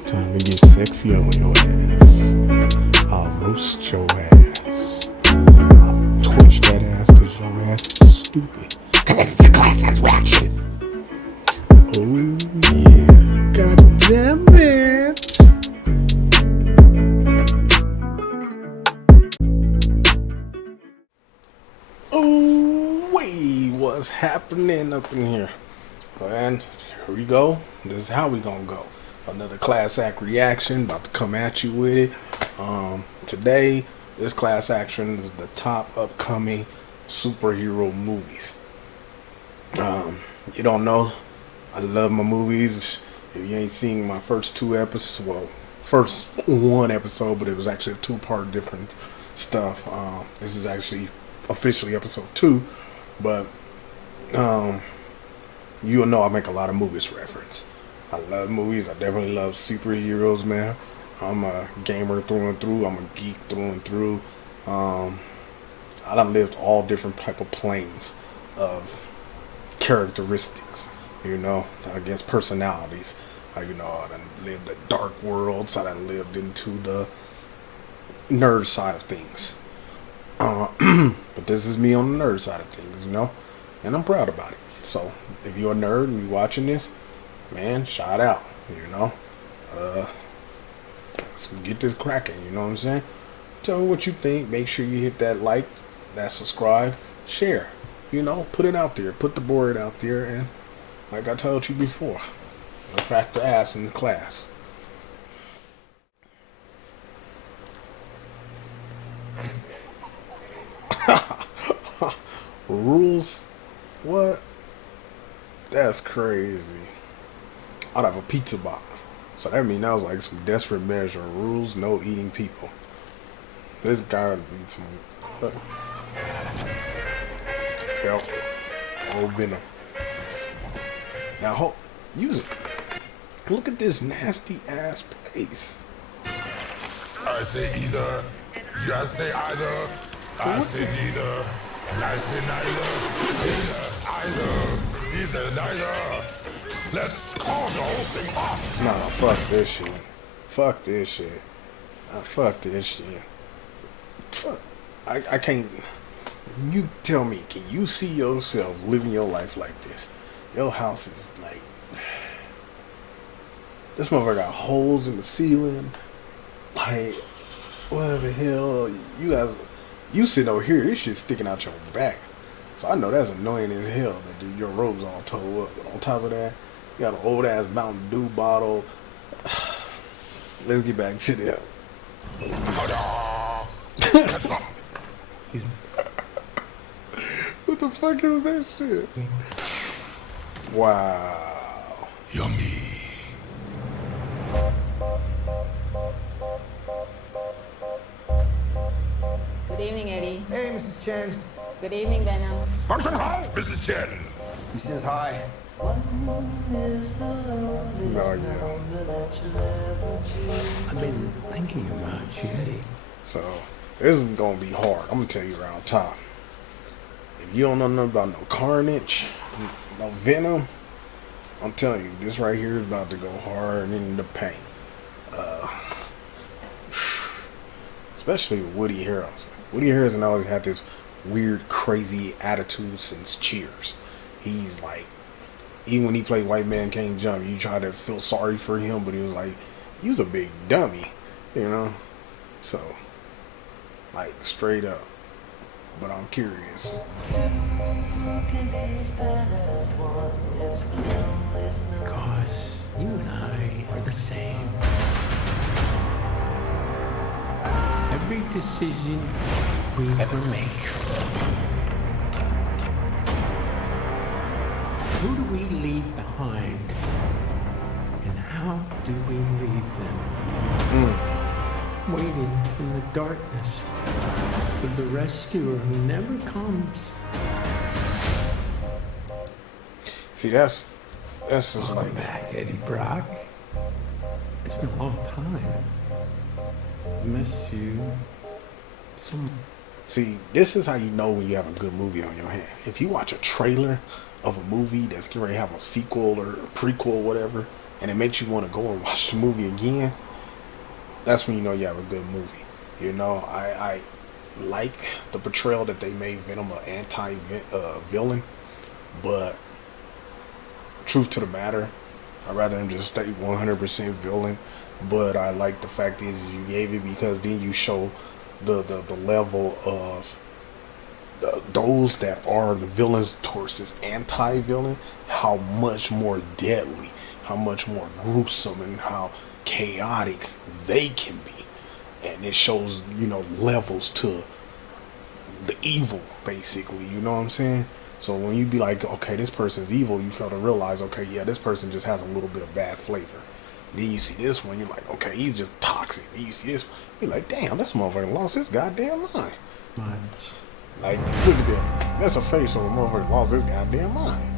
It's time to get sexy on your ass. I'll roast your ass. I'll torch that ass cause your ass is stupid. Cause this is a class act reaction. Oh yeah. God damn it. Oh wait, what's happening up in here? And here we go. This is how we gonna go. Another class act reaction, about to come at you with it. Today, this class action is the top upcoming superhero movies. You don't know, I love my movies. If you ain't seen my first two episodes, well, first one episode, but it was actually a two-part different stuff. This is actually officially episode 2, but you'll know I make a lot of movies reference. I love movies. I definitely love superheroes, man. I'm a gamer through and through. I'm a geek through and through. I done lived all different type of planes of characteristics, you know, I guess personalities. I done lived the dark worlds. I done lived into the nerd side of things. But this is me on the nerd side of things, you know, and I'm proud about it. So if you're a nerd and you're watching this, man, shout out, you know. Let's get this cracking, you know what I'm saying? Tell me what you think. Make sure you hit that like, that subscribe, share, you know, put it out there, put the board out there, and like I told you before, crack the ass in the class. Rules? What? That's crazy. I'd have a pizza box. So that means that was like some desperate measure. Rules, no eating people. This guy would be some help. Old Venom. Now use it. Look at this nasty ass place. I say either. You say either. I say neither. And I say neither. Either, neither. Let's call the whole thing off. Nah, fuck this shit. Fuck this shit. Fuck this shit. Fuck. I can't. You tell me, can you see yourself living your life like this? Your house is like. This motherfucker got holes in the ceiling. Like, what the hell? You guys. You sit over here, this shit's sticking out your back. So I know that's annoying as hell that dude, your robe's all towed up. But on top of that, you got an old ass Mountain Dew bottle. Let's get back to that. What the fuck is that shit? Wow. Yummy. Good evening, Eddie. Hey, Mrs. Chen. Good evening, Venom. Function Hall, Mrs. Chen. He says hi. Oh, yeah. I've been thinking about you, Eddie. So, this is gonna be hard. I'm gonna tell you around top. If you don't know nothing about no Carnage, no Venom, I'm telling you, this right here is about to go hard in the paint. Especially with Woody Harrelson. Woody Harrelson always had this weird, crazy attitude since Cheers. He's like, even when he played White Man Can't Jump, you try to feel sorry for him, but he was like, he was a big dummy, you know? So, like, straight up. But I'm curious. Because you and I are the same. Every decision we ever make. Who do we leave behind? And how do we leave them? Waiting in the darkness for the rescuer who never comes. See, that's just Welcome like back, Eddie Brock. It's been a long time. I miss you so much. See, this is how you know when you have a good movie on your hand. If you watch a trailer of a movie that's going to have a sequel or a prequel or whatever, and it makes you want to go and watch the movie again, that's when you know you have a good movie. You know, I like the portrayal that they made Venom an anti-villain, but truth to the matter, I'd rather him just stay 100% villain. But I like the fact is you gave it because then you show the level of those that are the villains towards this anti-villain, how much more deadly, how much more gruesome, and how chaotic they can be. And it shows, you know, levels to the evil, basically, you know what I'm saying? So when you be like, okay, this person's evil, you fail to realize, okay, yeah, this person just has a little bit of bad flavor. Then you see this one, you're like, okay, he's just toxic. Then you see this one, you're like, damn, this motherfucker lost his goddamn mind. Like, look at that. That's a face of a motherfucker lost his goddamn mind.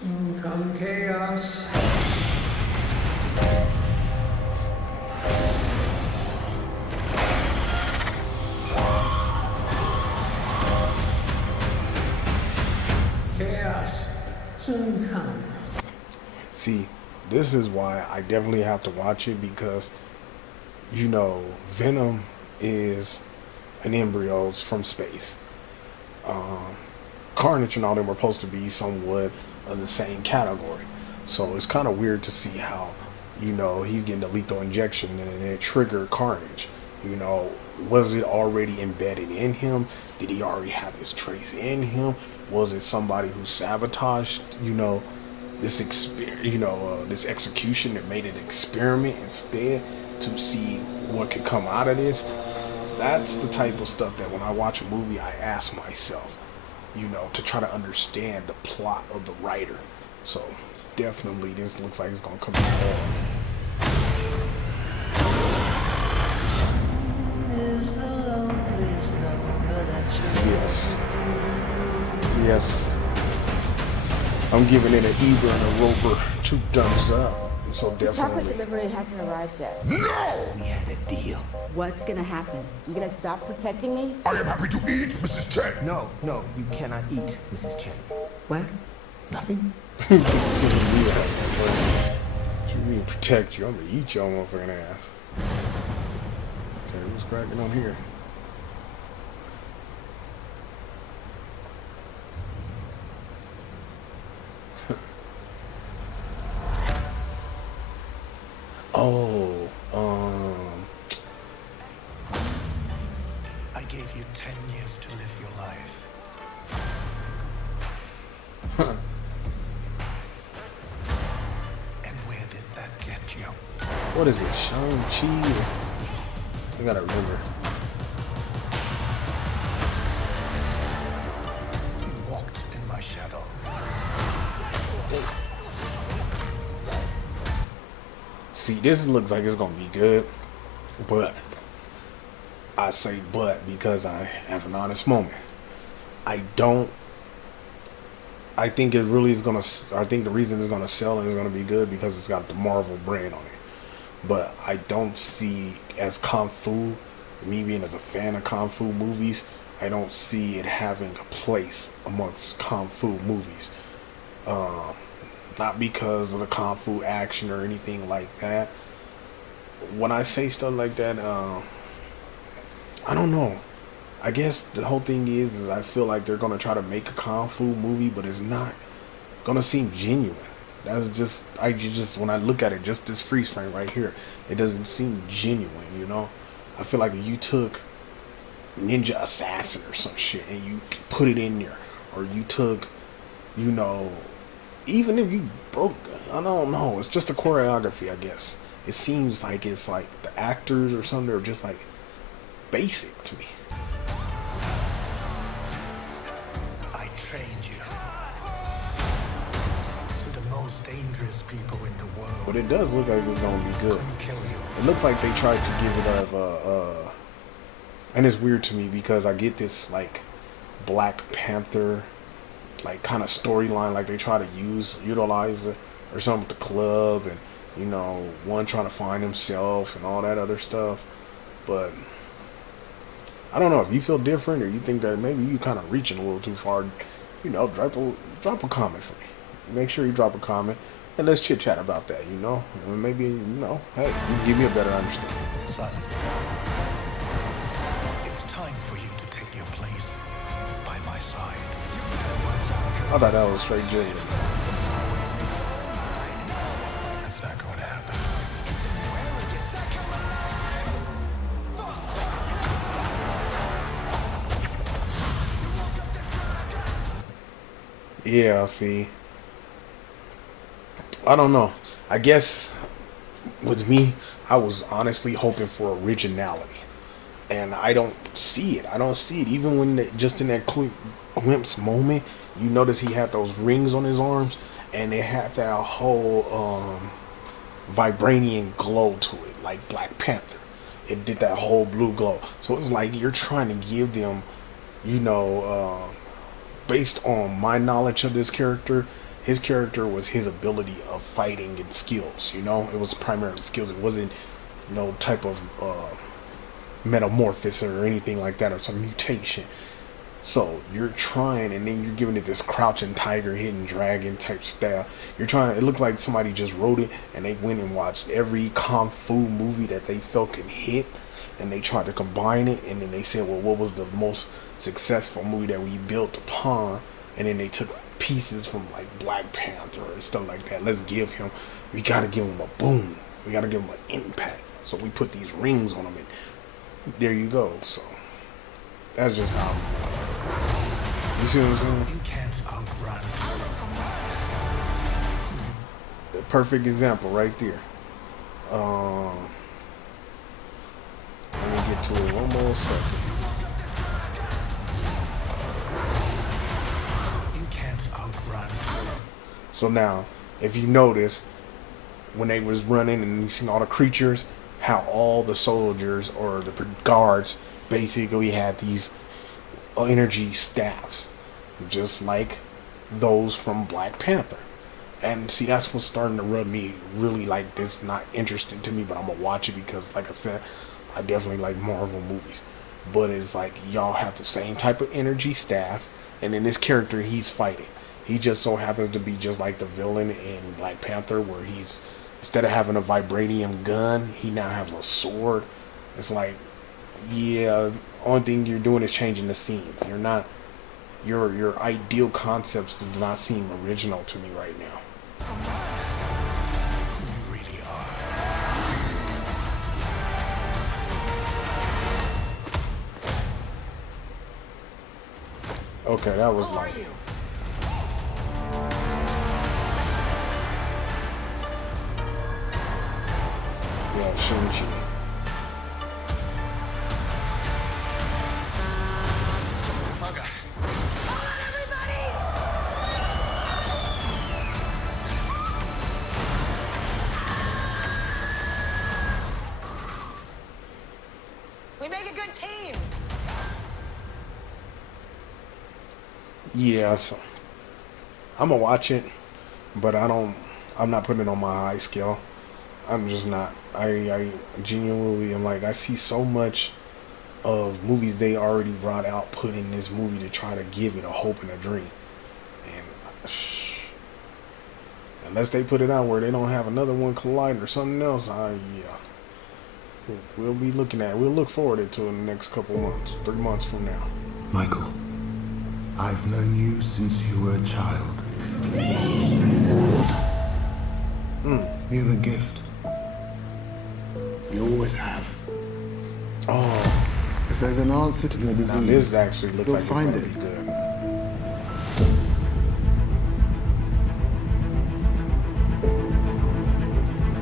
Soon come chaos. Chaos soon come. See, this is why I definitely have to watch it, because, you know, Venom is an embryo from space. Carnage and all them were supposed to be somewhat of the same category. So it's kind of weird to see how, you know, he's getting a lethal injection and it triggered Carnage. You know, was it already embedded in him? Did he already have his trace in him? Was it somebody who sabotaged, you know, this this execution that made an experiment instead to see what could come out of this? That's the type of stuff that when I watch a movie, I ask myself, you know, to try to understand the plot of the writer. So definitely this looks like it's gonna come out. Yes. Yes. I'm giving it an Eber and a Roper 2 thumbs up. So The chocolate definitely. delivery hasn't arrived yet. No! We had a deal. What's gonna happen? You gonna stop protecting me? I am happy to eat, Mrs. Chen. No, you cannot eat, Mrs. Chen. What? Nothing? What you mean protect you? I'm gonna eat your motherfucking ass. Okay, what's cracking on here? Oh, I gave you 10 years to live your life. And where did that get you? what is it? Shang-Chi? I gotta remember. You walked in my shadow. See, this looks like it's gonna be good, but I say but because I have an honest moment. I think it really is gonna. I think the reason it's gonna sell and it's gonna be good because it's got the Marvel brand on it. But I don't see, as Kung Fu, me being as a fan of Kung Fu movies, I don't see it having a place amongst Kung Fu movies. Not because of the Kung Fu action or anything like that. When I say stuff like that, I don't know. I guess the whole thing is I feel like they're gonna try to make a Kung Fu movie, but it's not gonna seem genuine. That's just, when I look at it, just this freeze frame right here, it doesn't seem genuine, you know? I feel like if you took Ninja Assassin or some shit and you put it in there, or you took, you know, even if you broke, I don't know, it's just a choreography, I guess. It seems like it's like the actors or something are just like basic to me. I trained you. So the most dangerous people in the world But it does look like it's gonna be good. can kill you. It looks like they tried to give it and it's weird to me because I get this like Black Panther like kind of storyline, like they try to utilize it or something with the club, and you know, one trying to find himself and all that other stuff. But I don't know if you feel different or you think that maybe you kind of reaching a little too far you know, drop a comment for me. Make sure you drop a comment and let's chit chat about that. You know, and maybe hey, you can give me a better understanding. Son, it's time for you to take your place by my side. I thought that was straight Jada. That's not going to happen. Yeah, see. I don't know. I guess with me, I was honestly hoping for originality. And I don't see it. I don't see it. Even when just in that glimpse moment, you notice he had those rings on his arms, and it had that whole vibranium glow to it, like Black Panther. It did that whole blue glow. So it's like you're trying to give them, you know, based on my knowledge of this character, his character was his ability of fighting and skills. You know, it was primarily skills. It wasn't no type of metamorphosis or anything like that, or some mutation. So you're trying, and then you're giving it this crouching tiger, hidden dragon type style. You're trying. It looked like somebody just wrote it, and they went and watched every kung fu movie that they felt can hit, and they tried to combine it. And then they said, well, what was the most successful movie that we built upon? And then they took pieces from like Black Panther and stuff like that. Let's give him. We gotta give him a boom. We gotta give him an impact. So we put these rings on him, and there you go. So that's just how you see what I'm saying? You can't outrun. The perfect example right there. Let me get to it one more second. You can't outrun. So now, if you notice, when they was running and you seen all the creatures, how all the soldiers or the guards basically had these energy staffs, just like those from Black Panther. And see, that's what's starting to rub me really like this not interesting to me, but I'm gonna watch it because, like I said, I definitely like Marvel movies. But it's like y'all have the same type of energy staff, and in this character he's fighting, he just so happens to be just like the villain in Black Panther, where he's, instead of having a vibranium gun, he now has a sword. It's like, yeah, only thing you're doing is changing the scenes. You're not, your ideal concepts do not seem original to me right now. You really are. Okay, that was like, yeah, Shang-Chi. We make a good team. Yeah, so I'm gonna watch it, but I'm not putting it on my high scale. I'm just not. I genuinely am like, I see so much of movies they already brought out, put in this movie to try to give it a hope and a dream. And unless they put it out where they don't have another one collide or something else, we'll be looking at it. We'll look forward to it in the next couple months, 3 months from now. Michael, I've known you since you were a child. You're a gift. You always have. Oh, If there's an answer to your now disease, this actually looks you'll like it's find gonna it. be good.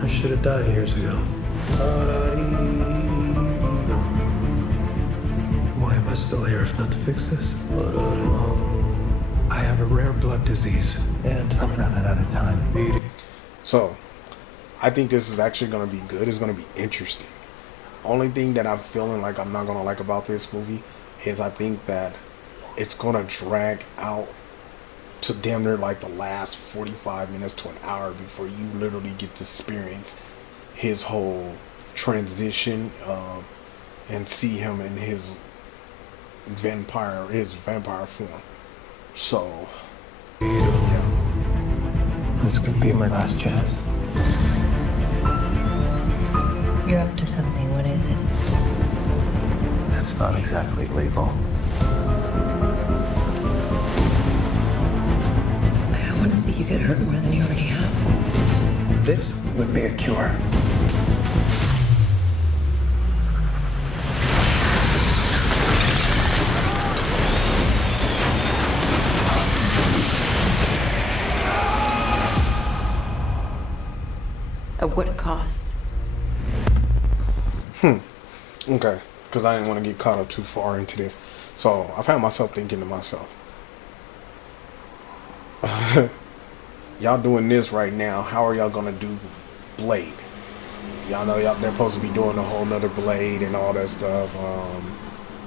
I should have died years ago. Why am I still here if not to fix this? I have a rare blood disease, and I'm running out of time. So, I think this is actually going to be good. It's going to be interesting. Only thing that I'm feeling like I'm not going to like about this movie is I think that it's going to drag out to damn near like the last 45 minutes to an hour before you literally get to experience his whole transition and see him in his vampire form. So, This could be my last chance. You're up to something. What is it? It's not exactly legal. I don't want to see you get hurt more than you already have. This would be a cure. At what cost? okay, because I didn't want to get caught up too far into this. So I found myself thinking to myself, y'all doing this right now, how are y'all gonna do Blade? Y'all know they're supposed to be doing a whole nother Blade and all that stuff,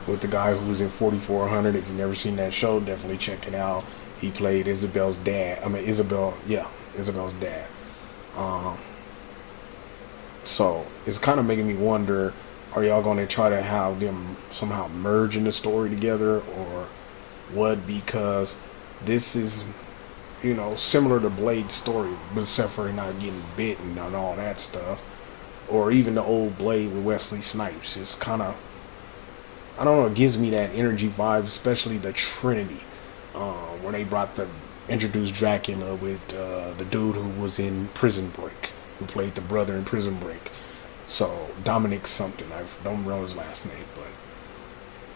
with the guy who was in 4400. If you've never seen that show, definitely check it out. He played Isabel's dad. Isabel's dad. So it's kind of making me wonder, are y'all going to try to have them somehow merge in the story together or what? Because this is, similar to Blade's story, but except for not getting bitten and all that stuff. Or even the old Blade with Wesley Snipes. It's kind of, I don't know, it gives me that energy vibe, especially the Trinity, where they introduced Dracula with the dude who was in Prison Break, who played the brother in Prison Break. So Dominic something, I don't know his last name, but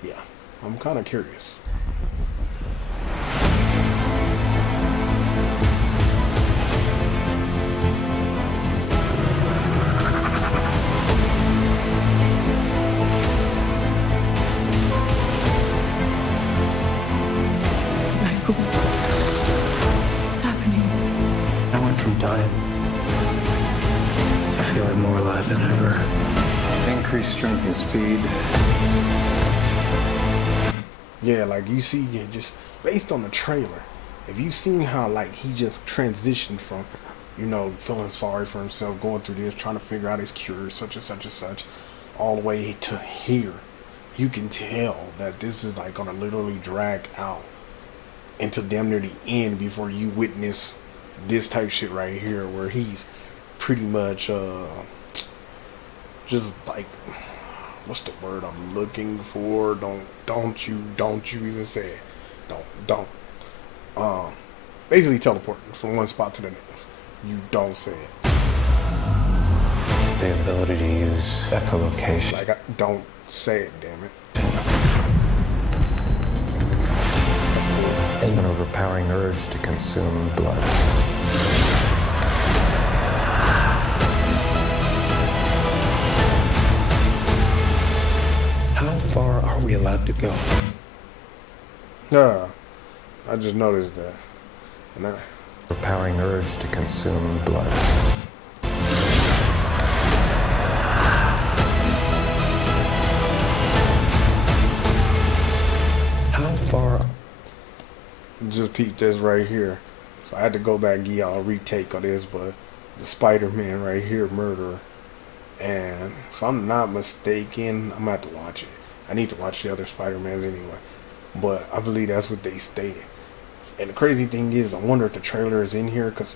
yeah, I'm kind of curious. Michael, what's happening? I went from dying to feeling more alive than ever. Increased strength and speed. Yeah, like you see, just based on the trailer, if you seen how like he just transitioned from, feeling sorry for himself, going through this, trying to figure out his cure, such and such and such, all the way to here, you can tell that this is like gonna literally drag out into damn near the end before you witness this type shit right here, where he's pretty much just like, what's the word I'm looking for? Don't you even say it. Don't. Basically teleporting from one spot to the next. You don't say it. The ability to use echolocation. Like, don't say it, damn it. That's cool. An overpowering urge to consume blood. How far are we allowed to go? Yeah, I just noticed that. And Overpowering urge to consume blood. How far? just peep this right here. So I had to go back and give y'all a retake of this, but the Spider-Man right here, Murderer. And if I'm not mistaken, I'm gonna have to watch it. I need to watch the other Spider-Mans anyway. But I believe that's what they stated. And the crazy thing is, I wonder if the trailer is in here, because,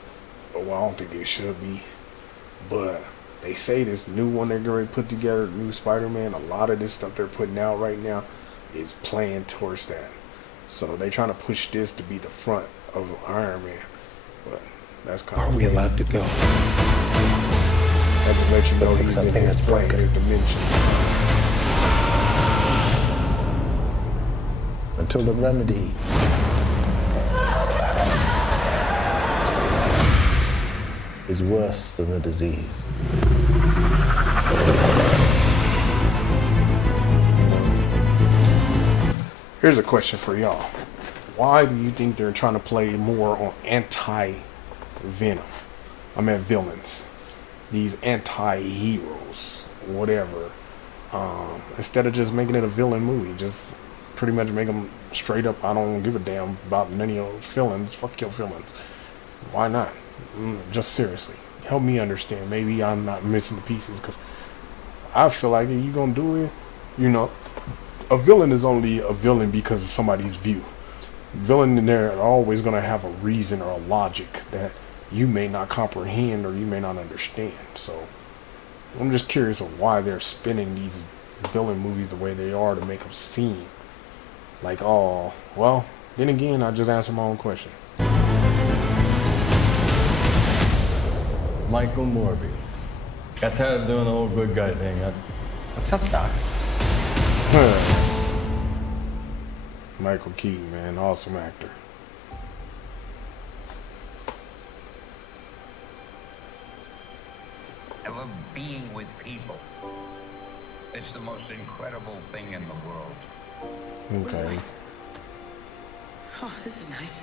well, I don't think it should be. But they say this new one they're going to put together, new Spider-Man, a lot of this stuff they're putting out right now is playing towards that. So they're trying to push this to be the front of Iron Man. But that's kind of... Are we allowed to go? I just let you know he's in his plane, his dimension. Until the remedy is worse than the disease. Here's a question for y'all. Why do you think they're trying to play more on anti-Venom? I mean villains. These anti-heroes, whatever. Instead of just making it a villain movie, just pretty much make them straight up, I don't give a damn about any of your feelings. Fuck your feelings. Why not? Just seriously. Help me understand. Maybe I'm not missing the pieces, because I feel like if you're going to do it, you know, a villain is only a villain because of somebody's view. Villain in there are always going to have a reason or a logic that you may not comprehend or you may not understand. So I'm just curious of why they're spinning these villain movies the way they are to make them seem like, oh, well, then again, I just answered my own question. Michael Morbius. Got tired of doing the whole good guy thing. What's up, Doc? Michael Keaton, man, awesome actor. I love being with people. It's the most incredible thing in the world. Okay. Oh, this is nice.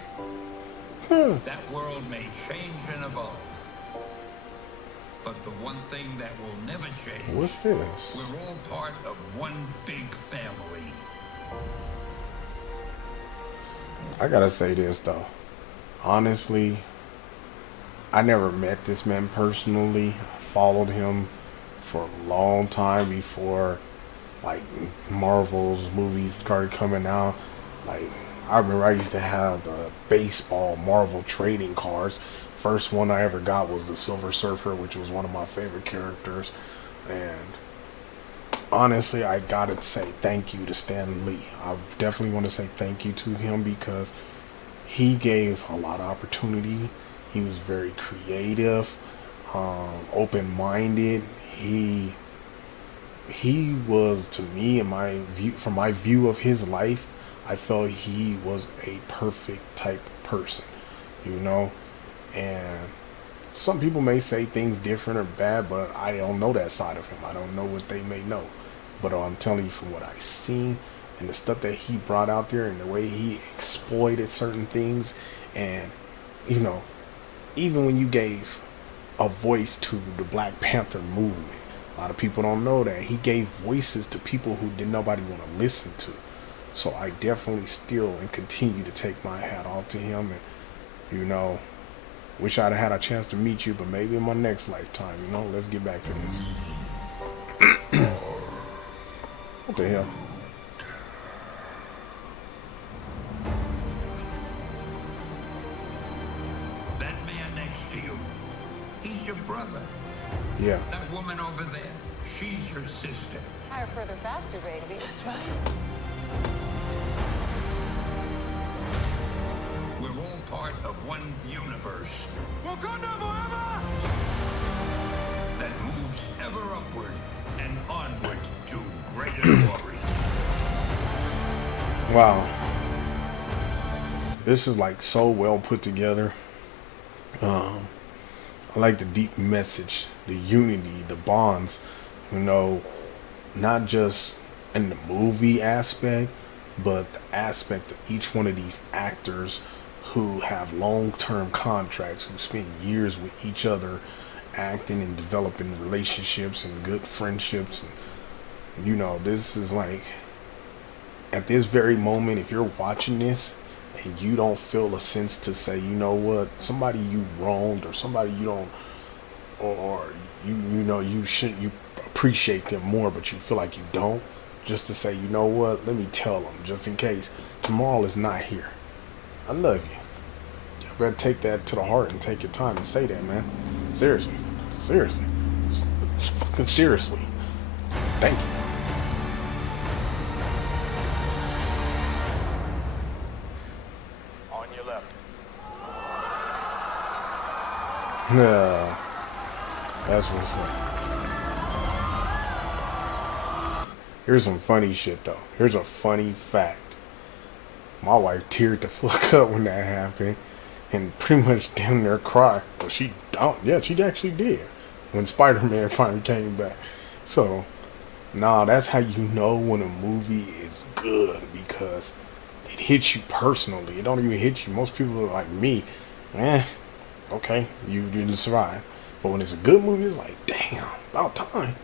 That world may change and evolve. But the one thing that will never change. What's this? We're all part of one big family. I gotta say this though. Honestly, I never met this man personally. I followed him for a long time before like Marvel's movies started coming out. Like I remember I used to have the baseball Marvel trading cards. First one I ever got was the Silver Surfer, which was one of my favorite characters. And honestly, I gotta say thank you to Stan Lee. I definitely want to say thank you to him because he gave a lot of opportunity. He was very creative, open-minded. He was, to me, in my view, from my view of his life, I felt he was a perfect type of person, you know. And some people may say things different or bad, but I don't know that side of him. I don't know what they may know. But I'm telling you from what I've seen and the stuff that he brought out there and the way he exploited certain things. And, you know, even when you gave a voice to the Black Panther movement, a lot of people don't know that. He gave voices to people who didn't nobody want to listen to. So I definitely still and continue to take my hat off to him. And, you know, wish I'd have had a chance to meet you, but maybe in my next lifetime, you know? Let's get back to this. What the hell? That man next to you, he's your brother. Yeah. That woman over there, she's your sister. Higher, further, faster, baby. That's right. We're all part of one universe that moves ever upward and onward to greater glory. Wow. This is like so well put together. I like the deep message, the unity, the bonds, you know, not just in the movie aspect, but the aspect of each one of these actors who have long-term contracts, who spend years with each other, acting and developing relationships and good friendships. And, you know, this is like, at this very moment, if you're watching this and you don't feel a sense to say, you know what, somebody you wronged or somebody you don't, or you know, you appreciate them more, but you feel like you don't, just to say, you know what, let me tell them, just in case tomorrow is not here. I love you. You better take that to the heart and take your time and say that, man. Seriously. Seriously. Fucking seriously. Thank you. On your left. Yeah. That's what's up. Here's some funny shit, though. Here's a funny fact. My wife teared the fuck up when that happened and pretty much damn near cried. But she don't. Yeah, she actually did when Spider-Man finally came back. So, nah, that's how you know when a movie is good, because it hits you personally. It don't even hit you. Most people are like me, okay, you didn't survive. But when it's a good movie, it's like, damn, about time.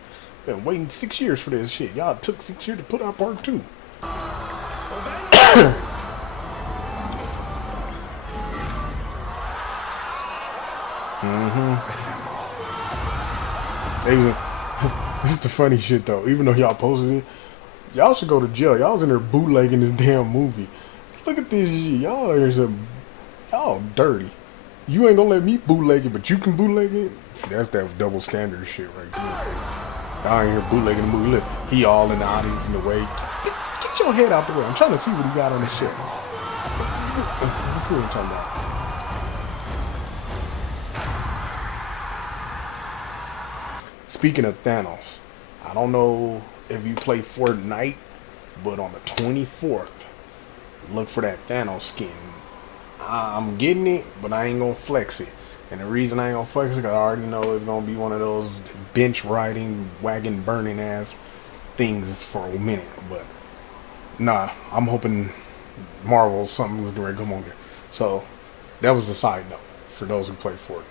Been waiting 6 years for this shit. Y'all took 6 years to put out part 2. This is the funny shit though. Even though y'all posted it, y'all should go to jail. Y'all was in there bootlegging this damn movie. Look at this shit. Y'all are some, y'all dirty. You ain't gonna let me bootleg it, but you can bootleg it. See, that's that double standard shit right there. Y'all ain't here bootlegging the movie. Look, he all in the audience in the way. Get your head out the way. I'm trying to see what he got on his shirt. Let's see what I'm talking about. Speaking of Thanos, I don't know if you play Fortnite, but on the 24th, look for that Thanos skin. I'm getting it, but I ain't gonna flex it. And the reason I ain't gonna flex it, because I already know it's gonna be one of those bench riding, wagon burning ass things for a minute. But nah, I'm hoping Marvel something's gonna come on there. So that was the side note for those who play Fortnite.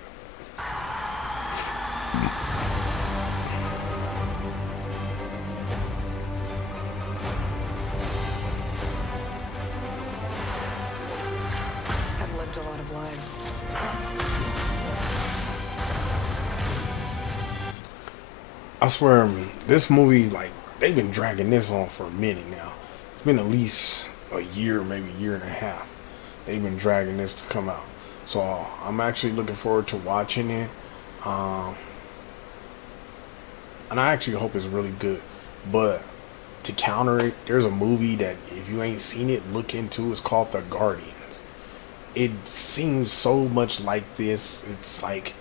I've lived a lot of lives. I swear, this movie, like, they've been dragging this on for a minute now. It's been at least a year, maybe a year and a half. They've been dragging this to come out. So I'm actually looking forward to watching it. And I actually hope it's really good. But to counter it, there's a movie that if you ain't seen it, look into. It's called The Guardians. It seems so much like this. It's like,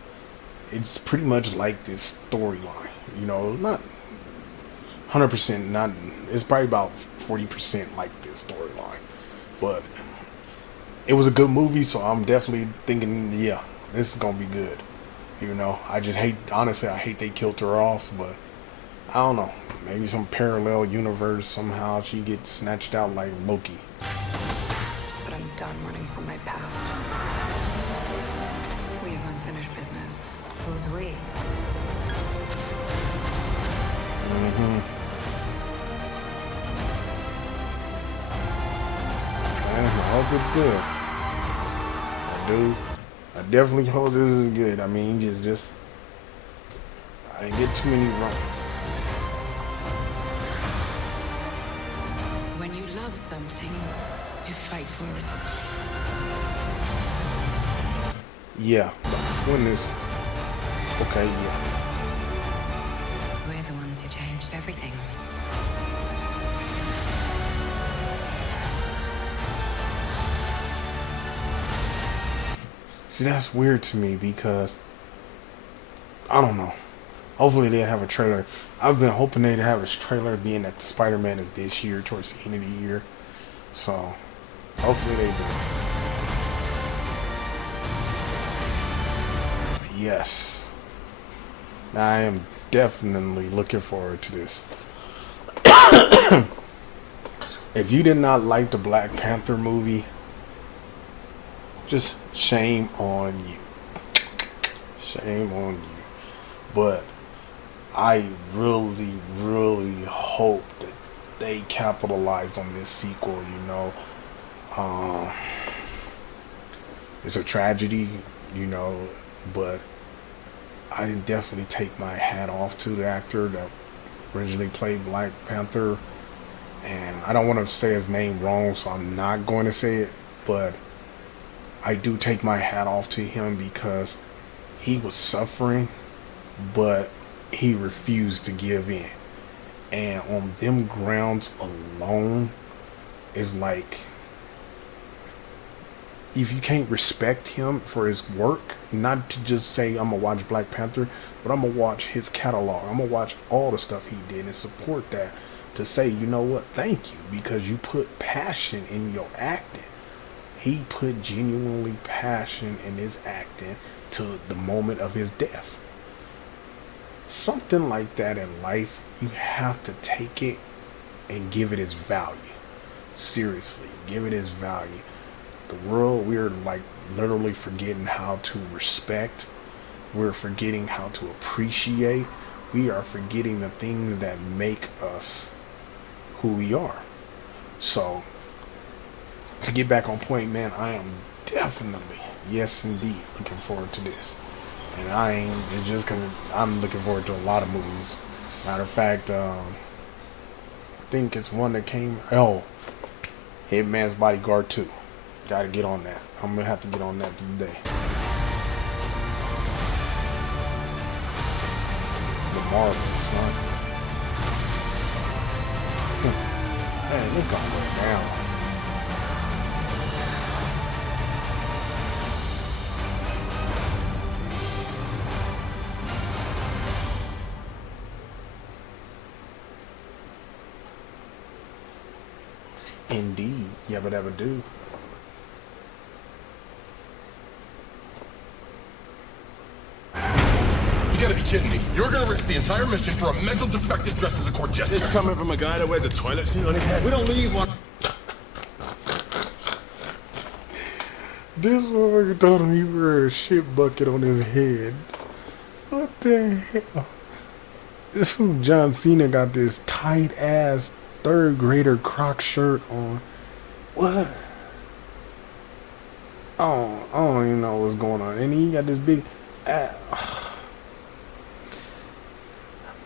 it's pretty much like this storyline. You know, not 100%, not, it's probably about 40% like this storyline. But it was a good movie, so I'm definitely thinking, yeah, this is going to be good. You know, I just hate, honestly, I hate they killed her off, but I don't know. Maybe some parallel universe, somehow she gets snatched out like Loki. But I'm done running from my past. We have unfinished business. Who's we? Man, I hope it's good. I do. I definitely hope this is good. I mean, just I didn't get too many wrong. When you love something, you fight for it. Yeah, when this, okay, yeah. We're the ones who changed everything. See, that's weird to me because I don't know. Hopefully they have a trailer. I've been hoping they'd have a trailer, being that the Spider-Man is this year, towards the end of the year. So hopefully they do. Yes. I am definitely looking forward to this. If you did not like the Black Panther movie, just shame on you. Shame on you. But I really, really hope that they capitalize on this sequel, you know. It's a tragedy, you know, but I definitely take my hat off to the actor that originally played Black Panther. And I don't want to say his name wrong, so I'm not going to say it, but I do take my hat off to him because he was suffering, but he refused to give in. And on them grounds alone, is like, if you can't respect him for his work, not to just say I'm gonna watch Black Panther, but I'm gonna watch his catalog, I'm gonna watch all the stuff he did and support that, to say, you know what, thank you, because you put passion in your acting. He put genuinely passion in his acting to the moment of his death. Something like that in life, you have to take it and give it its value. Seriously, give it its value. The world, we're like literally forgetting how to respect. We're forgetting how to appreciate. We are forgetting the things that make us who we are. So, to get back on point, man, I am definitely, yes indeed, looking forward to this. And I ain't, it's just because I'm looking forward to a lot of movies. Matter of fact, I think it's one that came, Hitman's Bodyguard 2. Gotta get on that. I'm gonna have to get on that today. The Marvels, huh? Man, this gonna go down. Indeed, yabba dabba do. You gotta be kidding me. You're gonna risk the entire mission for a mental defective dressed as a court jester. This coming from a guy that wears a toilet seat on his head. We don't leave one. This motherfucker told him he wore a shit bucket on his head. What the hell? This fool John Cena got this tight ass third grader croc shirt on. What? I don't even know what's going on. And he got this big.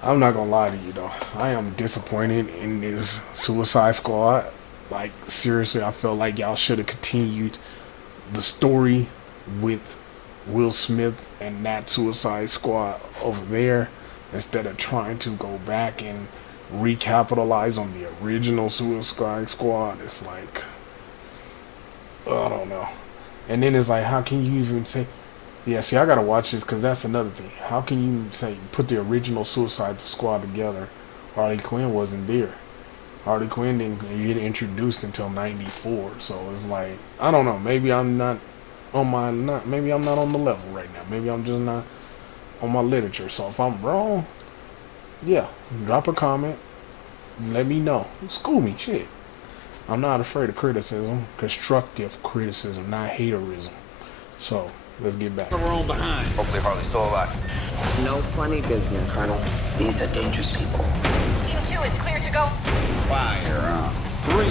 I'm not gonna lie to you though. I am disappointed in this Suicide Squad. Like seriously, I felt like y'all should have continued the story with Will Smith and that Suicide Squad over there instead of trying to go back and recapitalize on the original Suicide Squad. It's like, I don't know. And then it's like, how can you even say, yeah, see, I gotta watch this because that's another thing. How can you say, put the original Suicide Squad together? Harley Quinn wasn't there. Harley Quinn didn't get introduced until '94, so it's like, I don't know. Maybe I'm not on my maybe I'm not on the level right now. Maybe I'm just not on my literature. So if I'm wrong, yeah, drop a comment. Let me know. School me, shit. I'm not afraid of criticism. Constructive criticism, not haterism. So let's get back. We're all behind. Hopefully Harley's still alive. No funny business, Colonel. These are dangerous people. Team 2 is clear to go. Fire on. 3,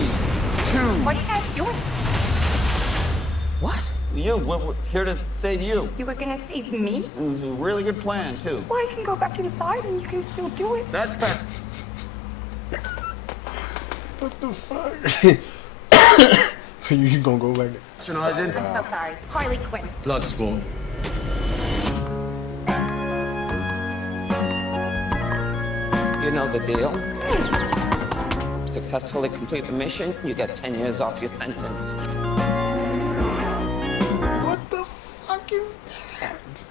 2. What are you guys doing? What? We're here to save you. You were gonna save me? It was a really good plan, too. Well, I can go back inside and you can still do it. That's What the fuck? So you gonna go back there? I'm so sorry. Harley Quinn. Bloodsport. You know the deal. Successfully complete the mission, you get 10 years off your sentence. What the fuck is that?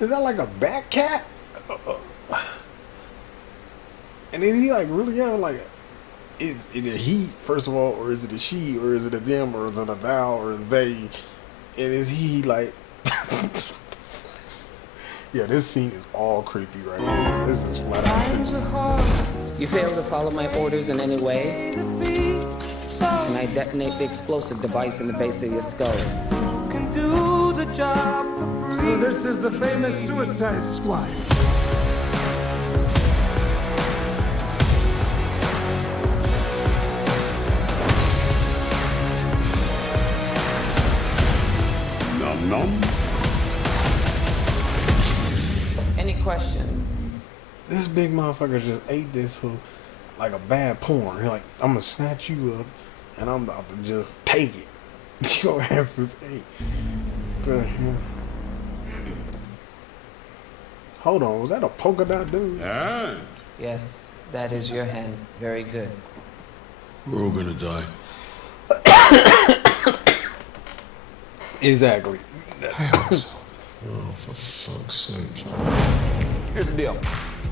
Is that like a bat cat? And is he like really having like, is it a he first of all, or is it a she, or is it a them, or is it a thou, or they? And is he like? Yeah, this scene is all creepy right now. This is flat out. You fail to follow my orders in any way, and I detonate the explosive device in the base of your skull. So this is the famous Suicide Squad. Nom nom. Any questions? This big motherfucker just ate this food like a bad porn. He's like, I'm gonna snatch you up and I'm about to just take it. Your ass is ate. The hell? Hold on, was that a polka dot dude? And Yes, that is your hand. Very good. We're all gonna die. Exactly. Oh, for fuck's sake. Here's the deal.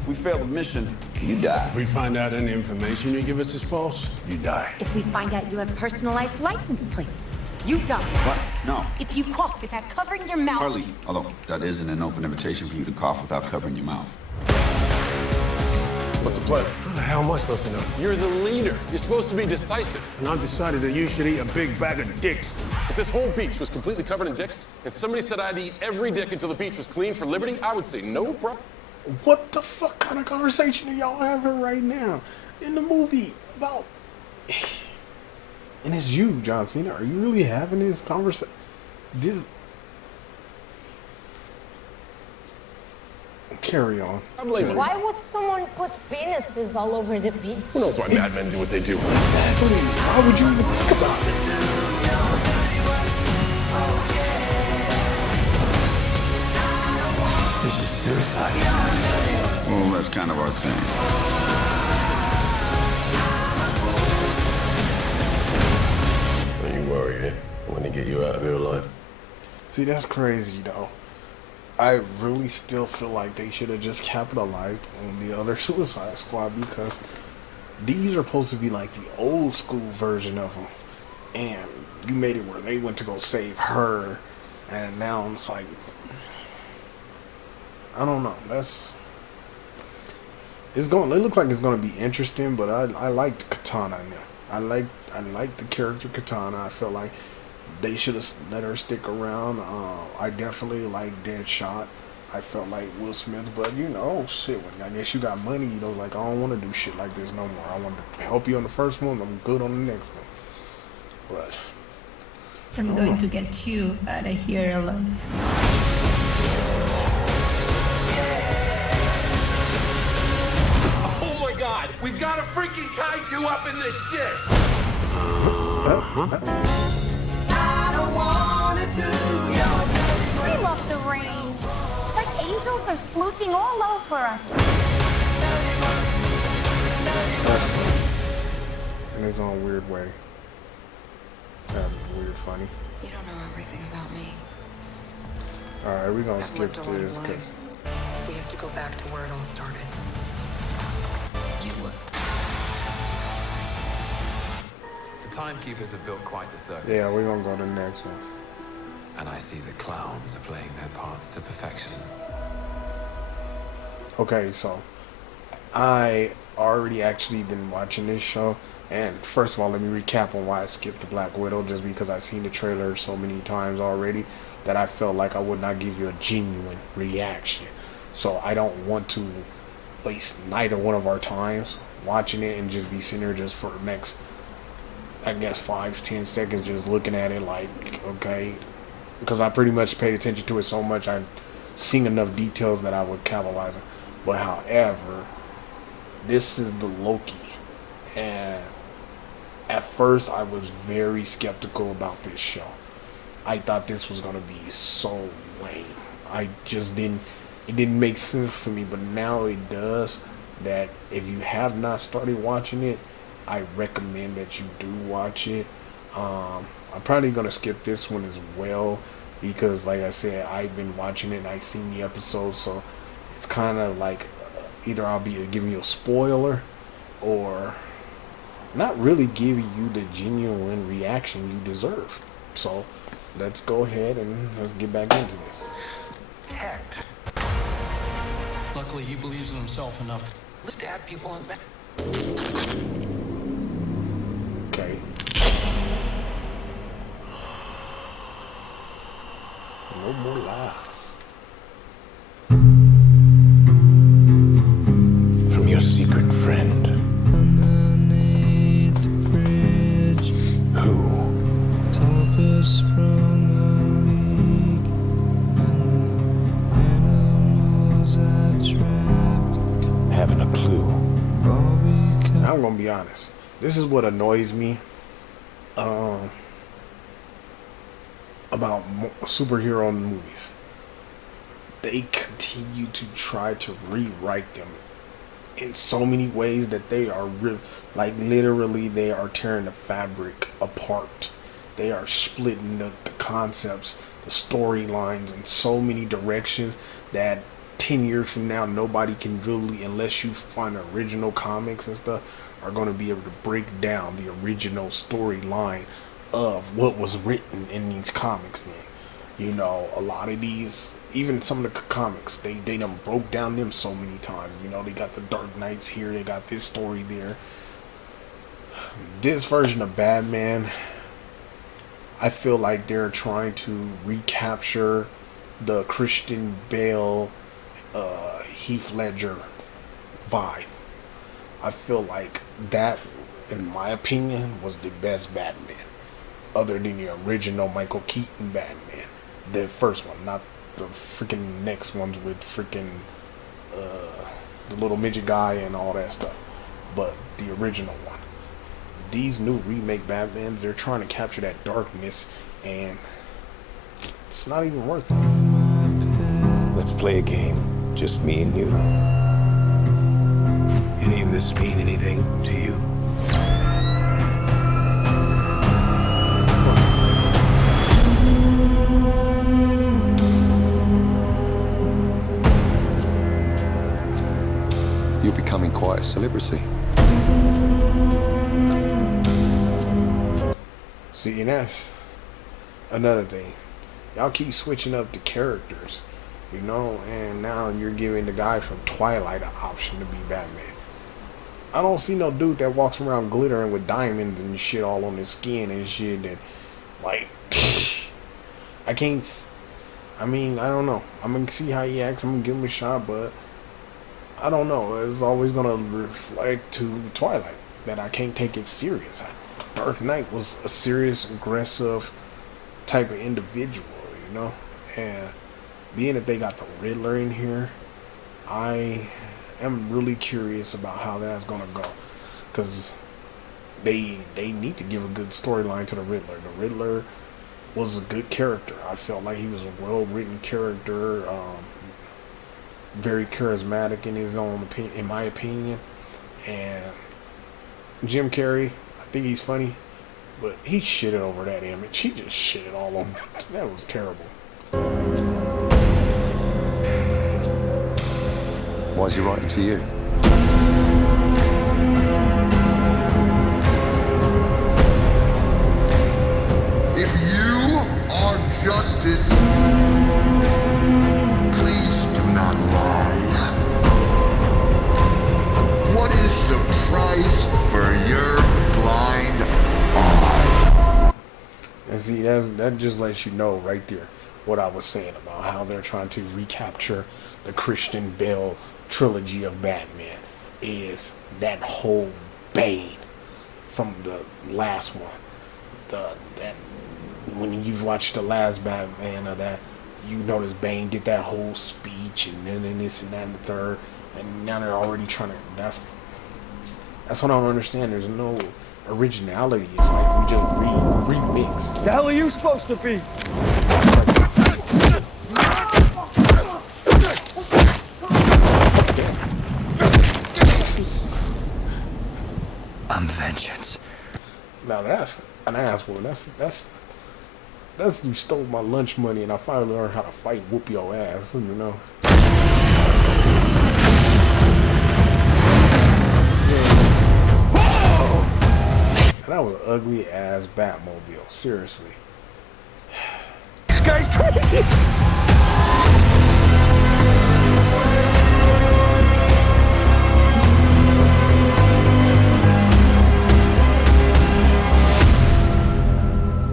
We fail the mission, you die. If we find out any information you give us is false, you die. If we find out you have personalized license plates, you die. What? No. If you cough without covering your mouth. Harley, although that isn't an open invitation for you to cough without covering your mouth. What's the plan? How the hell am I supposed to know? You're the leader. You're supposed to be decisive. And I've decided that you should eat a big bag of dicks. If this whole beach was completely covered in dicks, and somebody said I'd eat every dick until the beach was clean for liberty, I would say no problem. What the fuck kind of conversation are y'all having right now in the movie about? And it's you, John Cena. Are you really having this conversation? This. Carry on. I blame him. Why would someone put penises all over the beach? Who knows why madmen do what they do? Exactly. Why would you even think about it? This is suicide. Well, that's kind of our thing. Don't you worry, eh? When they get you out of here alive. See, that's crazy, though. I really still feel like they should have just capitalized on the other Suicide Squad, because these are supposed to be like the old school version of them. And you made it where they went to go save her, and now it's like, I don't know. It looks like it's going to be interesting, but I liked Katana in there. I like the character Katana. I feel like they should have let her stick around. I definitely like Deadshot. I felt like Will Smith, but you know, shit, when I guess you got money, you know, like, I don't want to do shit like this no more. I want to help you on the first one, I'm good on the next one. But I'm going to get you out of here alive. Oh my god, we've got a freaking kaiju up in this shit! I love the rain. It's like angels are splooching all over us. in his own weird way. Weird funny. You don't know everything about me. Alright, we're gonna I've skip lived a lot this of because lives. We have to go back to where it all started. The timekeepers have built quite the circus. yeah, we're gonna go to the next one. And I see the clowns are playing their parts to perfection. Okay, so I already actually been watching this show, and first of all, let me recap on why I skipped the Black Widow, just because I've seen the trailer so many times already that I felt like I would not give you a genuine reaction. So I don't want to waste neither one of our times watching it and just be sitting there just for the next, I guess, 5-10 seconds just looking at it like, okay, because I pretty much paid attention to it so much, I've seen enough details that I would capitalize it. But however, this is the Loki, and at first I was very skeptical about this show. I thought this was gonna be so lame. I just didn't, it didn't make sense to me, but now it does. That if you have not started watching it, I recommend that you do watch it. I'm probably gonna skip this one as well, because like I said, I've been watching it and I've seen the episodes, so it's kind of like either I'll be giving you a spoiler or not really giving you the genuine reaction you deserve. So let's go ahead and let's get back into this. Tact. Luckily, he believes in himself enough to stab people in the back. Okay. No more lies. From your secret friend. Who? Having a clue. I'm gonna be honest. This is what annoys me about superhero movies. They continue to try to rewrite them in so many ways that they are like literally they are tearing the fabric apart. They are splitting the concepts, the storylines in so many directions that 10 years from now nobody can really, unless you find original comics and stuff, are going to be able to break down the original storyline of what was written in these comics then. You know, a lot of these, even some of the comics, they done broke down them so many times. You know, they got the Dark Knights here, they got this story there. This version of Batman, I feel like they're trying to recapture the Christian Bale, Heath Ledger vibe. I feel like that, in my opinion, was the best Batman, other than the original Michael Keaton Batman, the first one, not the freaking next ones with freaking the little midget guy and all that stuff, but the original one. These new remake Batmans, they're trying to capture that darkness, and it's not even worth it. Let's play a game, just me and you. Any of this mean anything to you? You're becoming quite a celebrity. See, and that's another thing. Y'all keep switching up the characters, you know, and now you're giving the guy from Twilight an option to be Batman. I don't see no dude that walks around glittering with diamonds and shit all on his skin and shit that, like, I can't, I mean, I don't know. I'm gonna see how he acts, I'm gonna give him a shot, but I don't know. It's always gonna reflect to Twilight that I can't take it serious. Dark Knight was a serious, aggressive type of individual, you know? And being that they got the Riddler in here, I am really curious about how that's gonna go. Because they need to give a good storyline to the Riddler. The Riddler was a good character. I felt like he was a well-written character, very charismatic in his own opinion, in my opinion. And Jim Carrey, I think he's funny, but he shitted over that image. He just shitted all on it. That was terrible. Why is he writing to you? If you are justice, please do not lie. What is the price for your blind eye? And see, that just lets you know right there what I was saying about how they're trying to recapture the Christian Bale trilogy of Batman. Is that whole Bane from the last one. That when you've watched the last Batman of that, you notice Bane did that whole speech and then this and that and the third, and now they're already trying to. That's what I don't understand. There's no originality. It's like we just remix. The hell are you supposed to be? I'm vengeance. Now that's an ass one. That's you stole my lunch money and I finally learned how to fight, whoop your ass, you know. And that was an ugly ass Batmobile, seriously. This guy's crazy.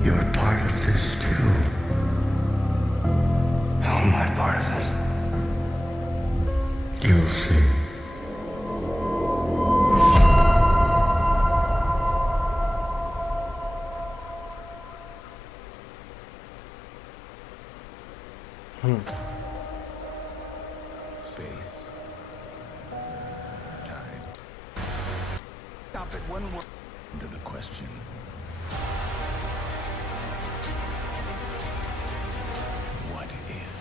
You're part of this too. How am I part of it? You'll see. Space. Time. Stop it one more. To the question. What if?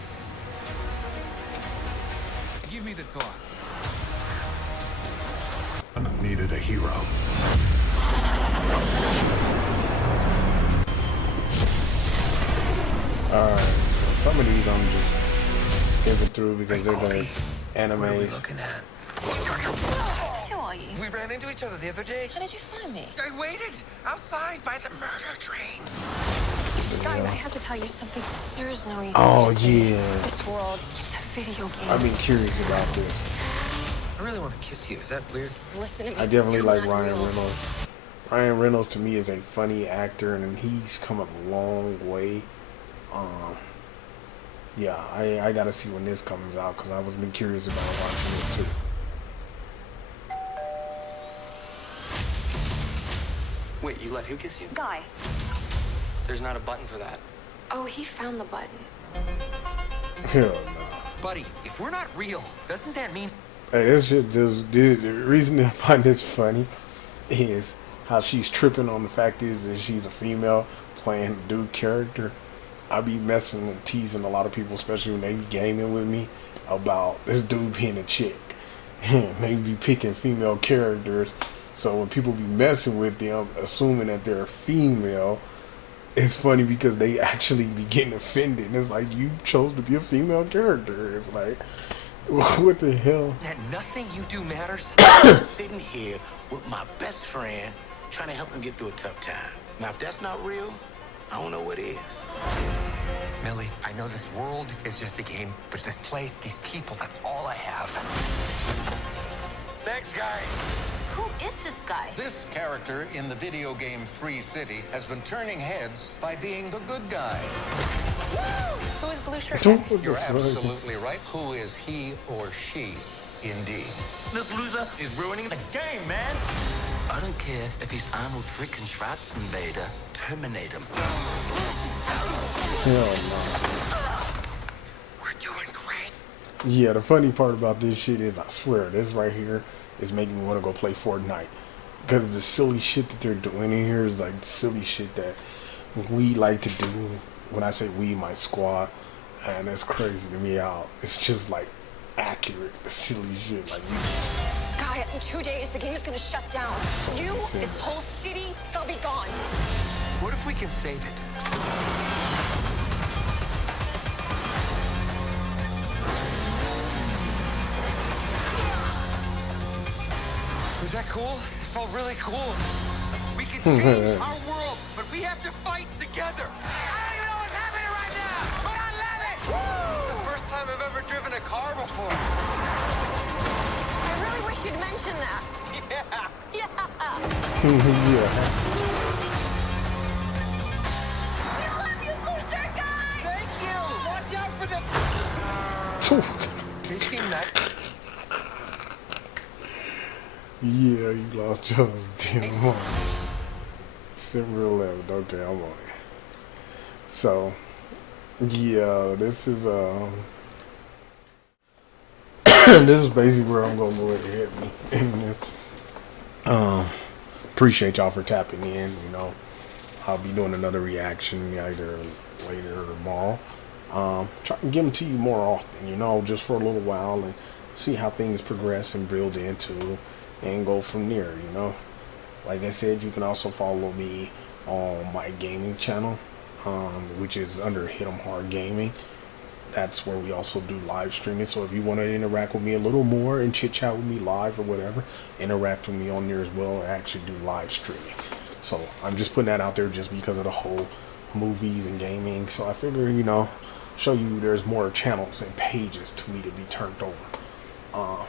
Give me the talk. I needed a hero. Alright, so some of these I'm just skipping through because they're the animes. What are we looking at? Who are you? We ran into each other the other day. How did you find me? I waited outside by the murder train. Guys, I have to tell you something. There is no reason. Oh, to yeah. This world, it's a video game. I've been curious about this. I really want to kiss you. Is that weird? Listen to me. I definitely It's like not Ryan real. Reynolds. Ryan Reynolds to me is a funny actor, and he's come a long way. Yeah, I gotta see when this comes out because I was been curious about watching this too. Wait, you let who kiss you? Guy. There's not a button for that. Oh, he found the button. Hell no. Buddy, if we're not real, doesn't that mean... Hey, this shit just did. The reason I find this funny is how she's tripping on the fact is that she's a female playing a dude character. I be messing and teasing a lot of people, especially when they be gaming with me, about this dude being a chick. They be picking female characters. So when people be messing with them, assuming that they're female, it's funny because they actually be getting offended. It's like, you chose to be a female character. It's like, what the hell? That nothing you do matters? I'm sitting here with my best friend, trying to help him get through a tough time. Now, if that's not real, I don't know what is. Millie, I know this world is just a game, but this place, these people, that's all I have. Thanks, guy. Who is this guy? This character in the video game Free City has been turning heads by being the good guy. Who is blue shirt? You're absolutely right. Who is he or she, indeed? This loser is ruining the game, man. I don't care if he's Arnold freaking Schwarzenegger. Terminate him. Hell no. We're doing great. Yeah, the funny part about this shit is, I swear, this right here is making me want to go play Fortnite. Because the silly shit that they're doing in here is like silly shit that we like to do. When I say we, my squad, and it's crazy to me how it's just like accurate, the silly shit. Like, Guy, in 2 days, the game is gonna shut down. You, this whole city, they'll be gone. What if we can save it? Was that cool? It felt really cool. We can change our world, but we have to fight together. I don't even know what's happening right now, but I love it! This is the first time I've ever driven a car before. I really wish you'd mention that. Yeah. Yeah. yeah. We love you, loser guy! Thank you! Watch out for the... They seem nice. Yeah, you lost yours. Damn, I'm on it. December 11th. Okay, I'm on it. So, yeah, this is this is basically where I'm gonna go ahead and appreciate y'all for tapping in. You know, I'll be doing another reaction either later or tomorrow. Try and give them to you more often. You know, just for a little while and see how things progress and build into. And go from there, you know. Like I said, you can also follow me on my gaming channel, which is under Hit 'em Hard Gaming. That's where we also do live streaming. So if you want to interact with me a little more and chit chat with me live or whatever, interact with me on there as well. I actually do live streaming. So I'm just putting that out there just because of the whole movies and gaming. So I figure, you know, show you there's more channels and pages to me to be turned over.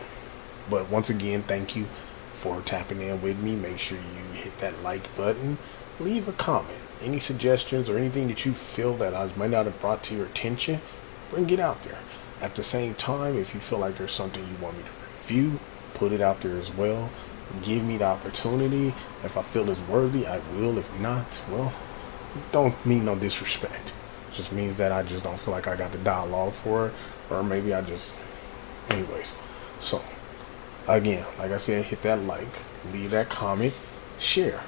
But once again, thank you for tapping in with me. Make sure you hit that like button. Leave a comment. Any suggestions or anything that you feel that I might not have brought to your attention, bring it out there. At the same time, if you feel like there's something you want me to review, put it out there as well. Give me the opportunity. If I feel it's worthy, I will. If not, well, don't mean no disrespect. It just means that I just don't feel like I got the dialogue for it. Or maybe I just... Anyways. So... Again, like I said, hit that like, leave that comment, share.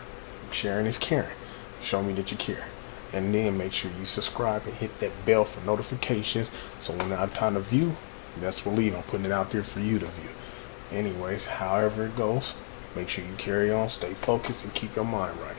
Sharing is caring. Show me that you care. And then make sure you subscribe and hit that bell for notifications. So when I have time to view, that's what leave. I'm putting it out there for you to view. Anyways, however it goes, make sure you carry on, stay focused, and keep your mind right.